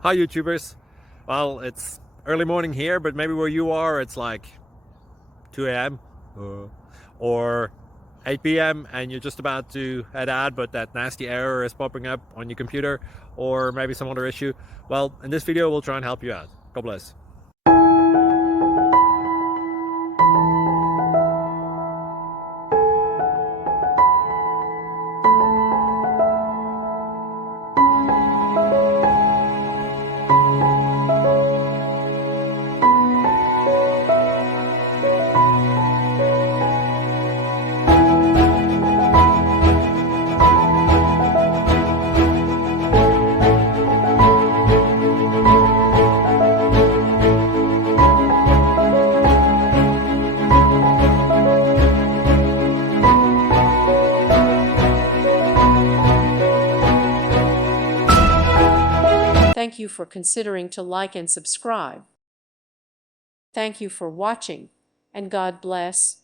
Hi YouTubers. Well, it's early morning here, but maybe where you are it's like 2 a.m. or 8 p.m. and you're just about to head out, but that nasty error is popping up on your computer, or maybe some other issue. Well, in this video we'll try and help you out. God bless. Thank you for considering to like and subscribe. Thank you for watching, and God bless.